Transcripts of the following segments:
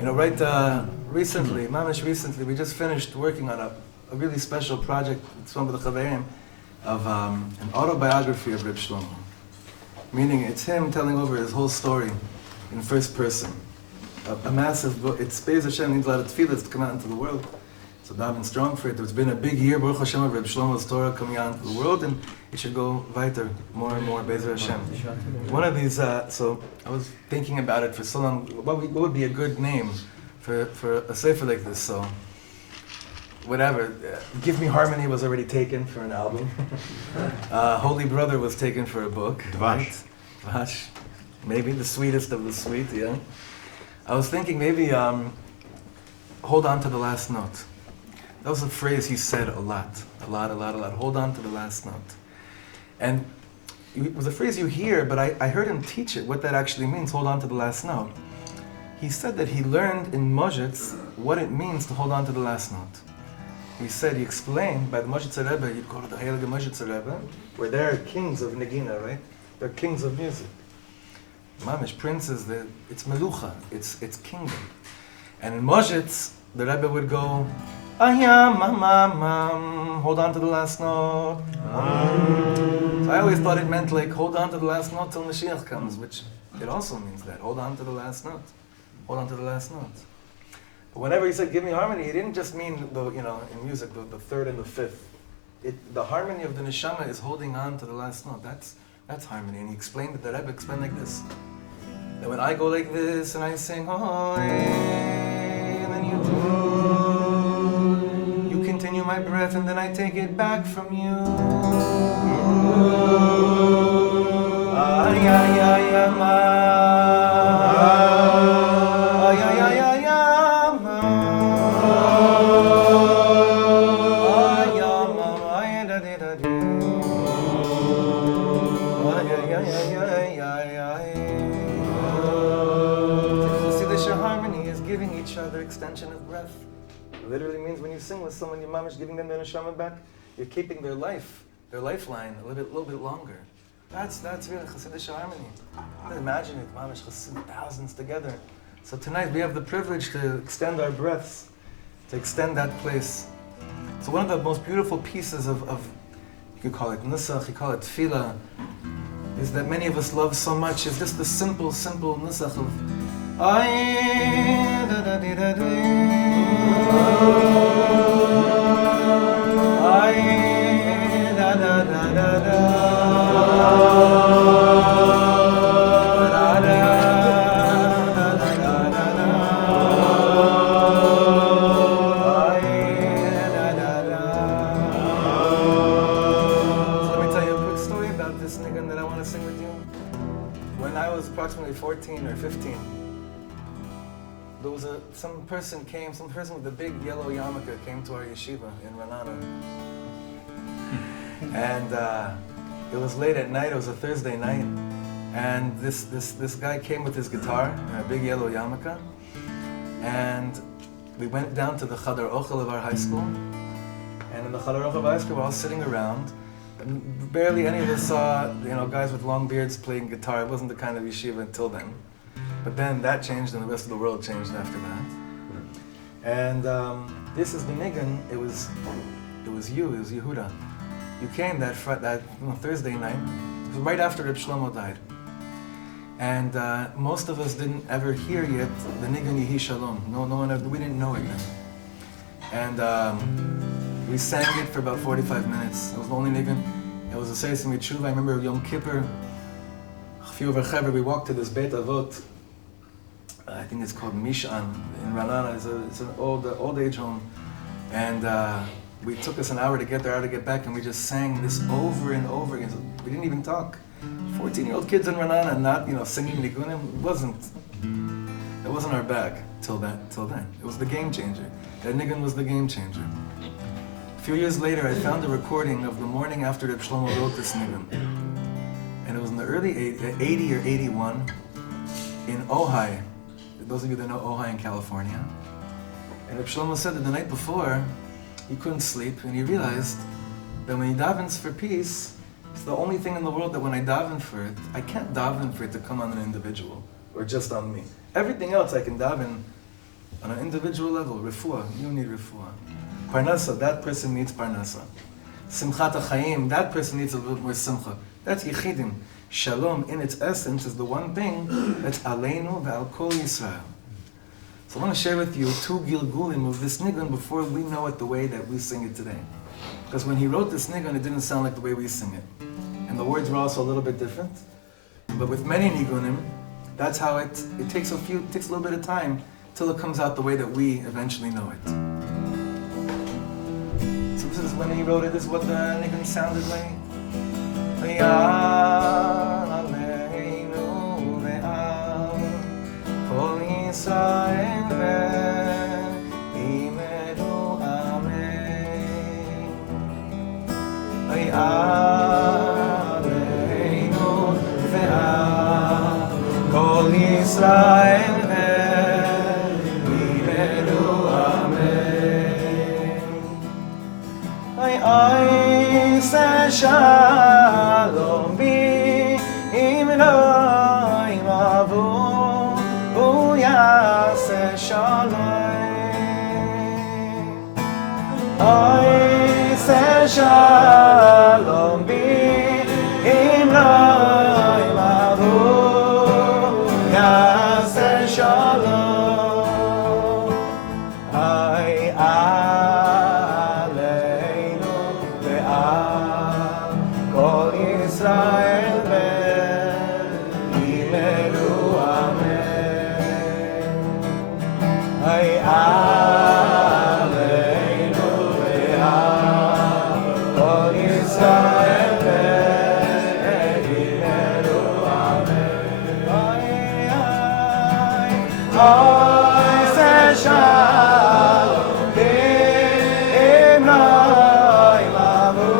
Recently, mamish recently, we just finished working on a really special project with some of the Chaverim of an autobiography of Reb Shlomo. Meaning it's him telling over his whole story in first person. A massive book. It's Be'ez Hashem needs a lot of tefillahs to come out into the world. So daven strong for it. There's been a big year, Baruch Hashem, of Reb Shlomo's Torah coming out into the world, and it should go weiter, more and more, Be'ez Hashem. One of these, so I was thinking about it for so long, what would be a good name for a sefer like this, so whatever. Give Me Harmony was already taken for an album. Holy Brother was taken for a book. Dvash. Dvash. Maybe the sweetest of the sweet, yeah. I was thinking maybe hold on to the last note. That was a phrase he said a lot. Hold on to the last note. And it was a phrase you hear, but I heard him teach it, what that actually means, hold on to the last note. He said that he learned in Mozhitz what it means to hold on to the last note. He explained, by the Mozhitz Rebbe, you'd go to the Heilige Mozhitz Rebbe, where they're kings of Negina, right? They're kings of music. Mamish, princes, it's Melucha, it's kingdom. And in Mozhitz, the Rebbe would go, hold on to the last note. So I always thought it meant like, hold on to the last note till Mashiach comes, which it also means that, hold on to the last note. Hold on to the last note. But whenever he said, give me harmony, he didn't just mean, in music, the third and the fifth. The harmony of the neshama is holding on to the last note. That's harmony. And he explained it, the Rebbe explained like this. That when I go like this and I sing, oh, and then you continue my breath and then I take it back from you. Extension of breath. It literally means when you sing with someone, your mamish giving them their neshama back, you're keeping their lifeline a little bit longer. That's really Chassidish harmony. Imagine it, mamish Chassid, thousands together. So tonight we have the privilege to extend our breaths, to extend that place. So one of the most beautiful pieces of you could call it nusach, you call it tefillah, is that many of us love so much, is just the simple nusach of approximately 14 or 15, there was some person with a big yellow yarmulke came to our yeshiva in Ranana. And it was late at night, it was a Thursday night, and this guy came with his guitar and a big yellow yarmulke, and we went down to the Chadar Ochel of our high school, and in the Chadar Ochel of our high school we're all sitting around. Barely any of us saw, guys with long beards playing guitar. It wasn't the kind of yeshiva until then. But then that changed and the rest of the world changed after that. And this is the nigun, it was Yehuda. You came that Thursday night, it was right after Reb Shlomo died. And most of us didn't ever hear yet the nigun Yehi Shalom. No one we didn't know it then. And we sang it for about 45 minutes. It was the only nigun. It was a Seis Mitzvah. I remember Yom Kippur, a few of our chaver, we walked to this Beit Avot. I think it's called Mishan in Ranana. It's an old age home. And we took us an hour to get there, hour to get back, and we just sang this over and over again. So we didn't even talk. 14-year-old kids in Ranana, not singing nigunim. It wasn't our bag till then. It was the game changer. That nigun was the game changer. A few years later, I found a recording of the morning after Reb Shlomo wrote this nigun. And it was in the early 80 or 81 in Ojai. Those of you that know Ojai in California. And Reb Shlomo said that the night before, he couldn't sleep, and he realized that when he davens for peace, it's the only thing in the world that when I daven for it, I can't daven for it to come on an individual, or just on me. Everything else I can daven On an individual level, refuah, you need refuah. Parnasa, that person needs parnasa. Simchat HaChaim, that person needs a little more simcha. That's Yechidim. Shalom, in its essence, is the one thing that's Aleinu ve'al Kol Yisrael. So I want to share with you 2 Gilgulim of this nigun before we know it the way that we sing it today. Because when he wrote this nigun, it didn't sound like the way we sing it. And the words were also a little bit different. But with many nigunim, that's how it takes a little bit of time till it comes out the way that we eventually know it. So this is when he wrote it, this is what the nigun sounded like. Shalom bi imnoim avu uyase shalom. Oy se shalom bi imnoim avu uyase shalom. Ay aleinu ve'al Kol Yisrael ve'imelu amen. Ay aleinu ve'al Kol Yisrael ve'imelu amen. Ay se shalom b'imnoim avu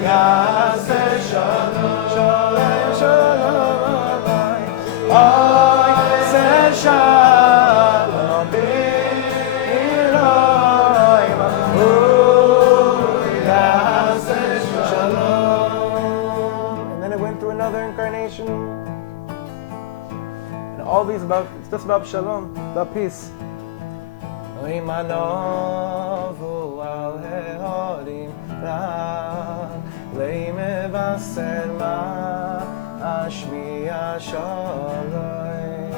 Yaseh shalom, shalom, shalom. Oy se shalom b'imnoim avu Yaseh shalom. And then it went through another incarnation. And all these it's just about shalom, about peace. Imanovu al heorim ra leimevasser ma ashmiya shalom.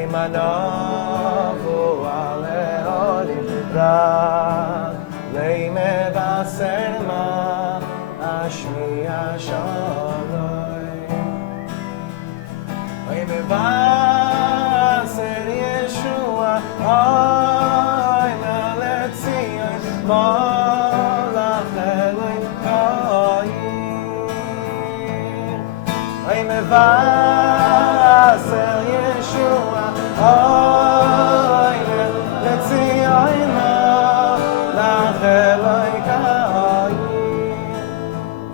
Imanovu al heorim ra leimevasser ma ashmiya shalom. Imevasser Yeshua Oy meletzion malach Elohim. Oy mevasser Yeshua Oy meletzion malach Elohim.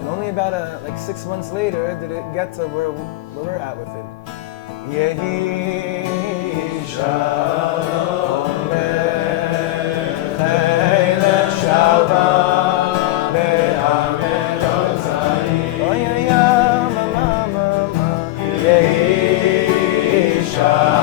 And only about 6 months later did it get to where we're at with it. Yehi Shalom Be'ele Shalva Be'amen Ozai Oy ya mama Yehi Shalom